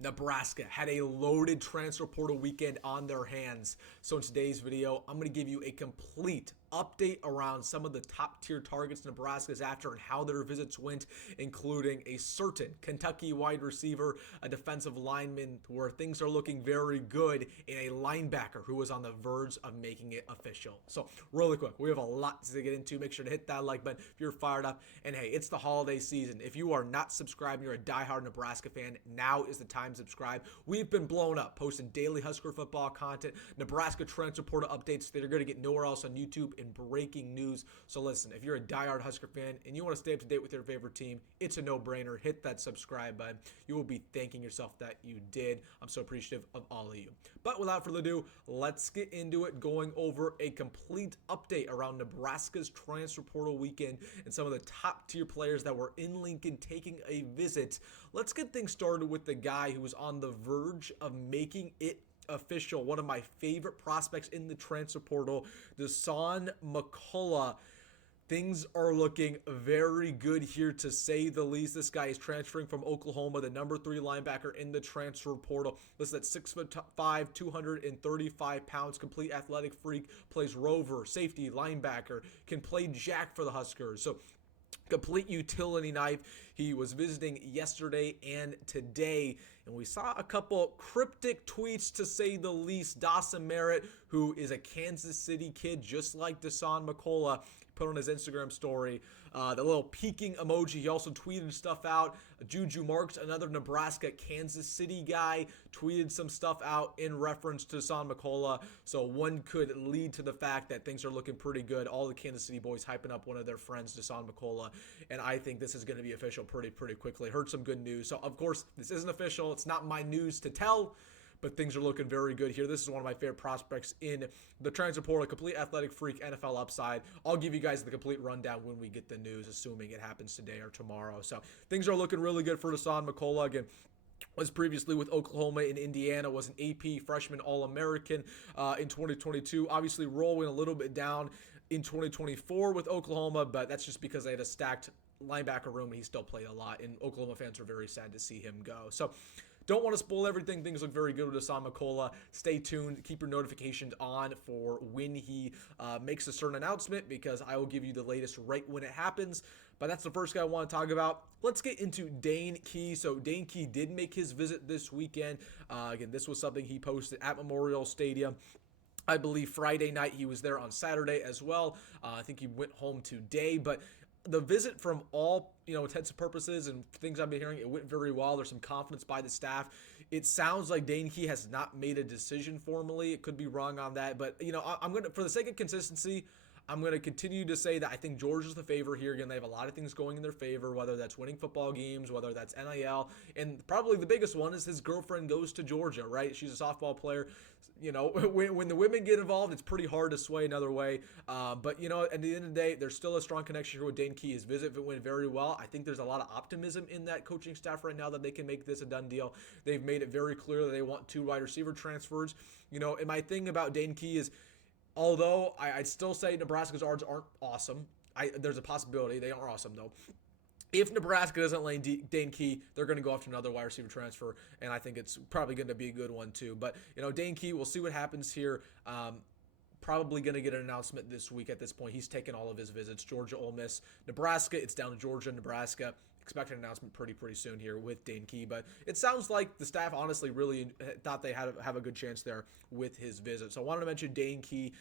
Nebraska had a loaded transfer portal weekend on their hands. So in today's video, I'm going to give you a complete update around some of the top tier targets Nebraska is after and how their visits went, including a certain Kentucky wide receiver, a defensive lineman where things are looking very good, and a linebacker who was on the verge of making it official. So really quick, we have a lot to get into. Make sure to hit that like button if you're fired up. And hey, it's the holiday season. If you are not subscribed, you're a diehard Nebraska fan, now is the time to subscribe. We've been blown up, posting daily Husker football content, Nebraska transfer portal updates that are going to get nowhere else on YouTube, and breaking news. So listen, if you're a diehard Husker fan and you want to stay up to date with your favorite team, it's a no-brainer. Hit that subscribe button. You will be thanking yourself that you did. I'm so appreciative of all of you. But without further ado, let's get into it, going over a complete update around Nebraska's transfer portal weekend and some of the top tier players that were in Lincoln taking a visit. Let's get things started with the guy who was on the verge of making it official, one of my favorite prospects in the transfer portal, Dasan McCullough. Things are looking very good here, to say the least. This guy is transferring from Oklahoma, the number 3 linebacker in the transfer portal. Listed at 6'5", 235 pounds, complete athletic freak, plays rover, safety, linebacker, can play jack for the Huskers. So complete utility knife. He was visiting yesterday and today, and we saw a couple cryptic tweets, to say the least. Dawson Merritt, who is a Kansas City kid just like Dasan McCullough, put on his Instagram story the little peeking emoji. He also tweeted stuff out. Juju Marks, another Nebraska Kansas City guy, tweeted some stuff out in reference to Dasan McCullough. So one could lead to the fact that things are looking pretty good. All the Kansas City boys hyping up one of their friends, Dasan McCullough, and I think this is going to be official pretty quickly. Heard some good news. So of course this isn't official. It's not my news to tell, but things are looking very good here. This is one of my favorite prospects in the transfer portal, complete athletic freak, NFL upside. I'll give you guys the complete rundown when we get the news, assuming it happens today or tomorrow. So things are looking really good for Dasan McCullough. Again, was previously with Oklahoma and Indiana, was an AP freshman All-American in 2022. Obviously rolling a little bit down in 2024 with Oklahoma, but that's just because they had a stacked linebacker room and he still played a lot, and Oklahoma fans are very sad to see him go. So don't want to spoil everything. Things look very good with Dasan McCullough. Stay tuned. Keep your notifications on for when he makes a certain announcement, because I will give you the latest right when it happens. But that's the first guy I want to talk about. Let's get into Dane Key. So Dane Key did make his visit this weekend. Again, this was something he posted at Memorial Stadium. I believe Friday night. He was there on Saturday as well. I think he went home today, but the visit, from all intents and purposes and things I've been hearing, it went very well. There's some confidence by the staff. It sounds like Dane Key has not made a decision formally. It could be wrong on that, but I'm gonna, for the sake of consistency, I'm going to continue to say that I think Georgia's the favorite here. Again, they have a lot of things going in their favor, whether that's winning football games, whether that's NIL, and probably the biggest one is his girlfriend goes to Georgia, right? She's a softball player. When the women get involved, it's pretty hard to sway another way. But, at the end of the day, there's still a strong connection here with Dane Key. His visit went very well. I think there's a lot of optimism in that coaching staff right now that they can make this a done deal. They've made it very clear that they want 2 wide receiver transfers. And my thing about Dane Key is, although I'd still say Nebraska's odds aren't awesome, there's a possibility they are awesome, though. If Nebraska doesn't land Dane Key, they're going to go after another wide receiver transfer, and I think it's probably going to be a good one too. But, Dane Key, we'll see what happens here. Probably going to get an announcement this week at this point. He's taken all of his visits. Georgia, Ole Miss, Nebraska. It's down to Georgia, Nebraska. Expect an announcement pretty soon here with Dane Key. But it sounds like the staff honestly really thought they had have a good chance there with his visit. So I wanted to mention Dane Key.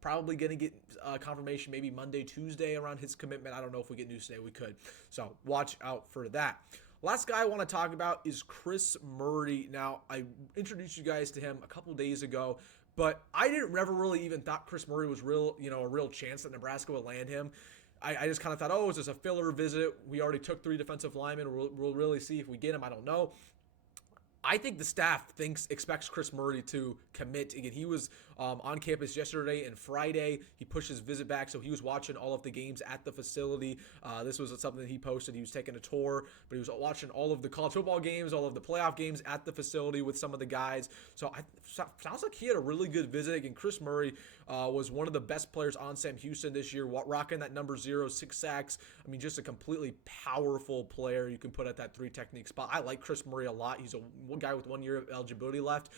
Probably going to get confirmation maybe Monday, Tuesday around his commitment. I don't know if we get news today. We could. So watch out for that. Last guy I want to talk about is Chris Murray. Now, I introduced you guys to him a couple days ago, but I never really even thought Chris Murray was a real chance that Nebraska would land him. I just kind of thought, oh, is this a filler visit? We already took 3 defensive linemen. We'll really see if we get him. I don't know. I think the staff expects Chris Murray to commit. Again, he was on campus yesterday and Friday. He pushed his visit back, so he was watching all of the games at the facility. This was something that he posted. He was taking a tour, but he was watching all of the college football games, all of the playoff games at the facility with some of the guys. So sounds like he had a really good visit. Again, Chris Murray was one of the best players on Sam Houston this year, rocking that number 0, 6 sacks. I mean, just a completely powerful player you can put at that 3 technique spot. I like Chris Murray a lot. He's a guy with 1 year of eligibility left.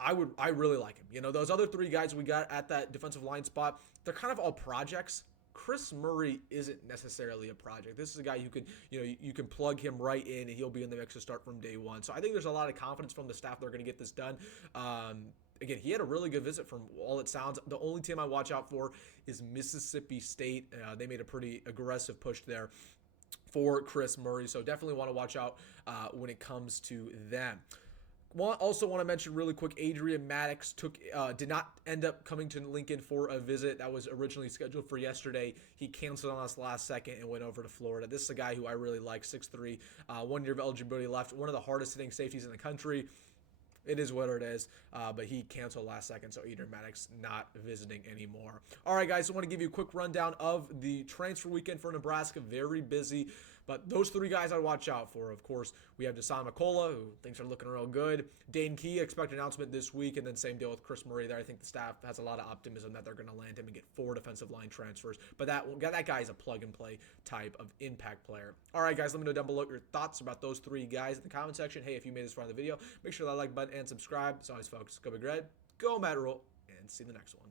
I really like him. Those other 3 guys we got at that defensive line spot, they're kind of all projects. Chris Murray isn't necessarily a project. This is a guy you can plug him right in and he'll be in the mix to start from day one. So I think there's a lot of confidence from the staff they're going to get this done. Again, he had a really good visit from all it sounds. The only team I watch out for is Mississippi State. They made a pretty aggressive push there for Chris Murray. So definitely want to watch out when it comes to them. Also want to mention really quick, Adrian Maddox did not end up coming to Lincoln for a visit that was originally scheduled for yesterday. He canceled on us last second and went over to Florida. This is a guy who I really like, 6'3", 1 year of eligibility left, one of the hardest hitting safeties in the country. It is what it is, but he canceled last second, so Adrian Maddox not visiting anymore. All right, guys, I want to give you a quick rundown of the transfer weekend for Nebraska. Very busy, but those 3 guys I'd watch out for. Of course, we have Deshaun McCullough, who things are looking real good. Dane Key, expect an announcement this week, and then same deal with Chris Murray there. I think the staff has a lot of optimism that they're going to land him and get 4 defensive line transfers, but that guy is a plug-and-play type of impact player. All right, guys, let me know down below your thoughts about those 3 guys in the comment section. Hey, if you made this far in the video, make sure that like button and subscribe. As always, folks, go Big Red, go Matt Rhule, and see you in the next one.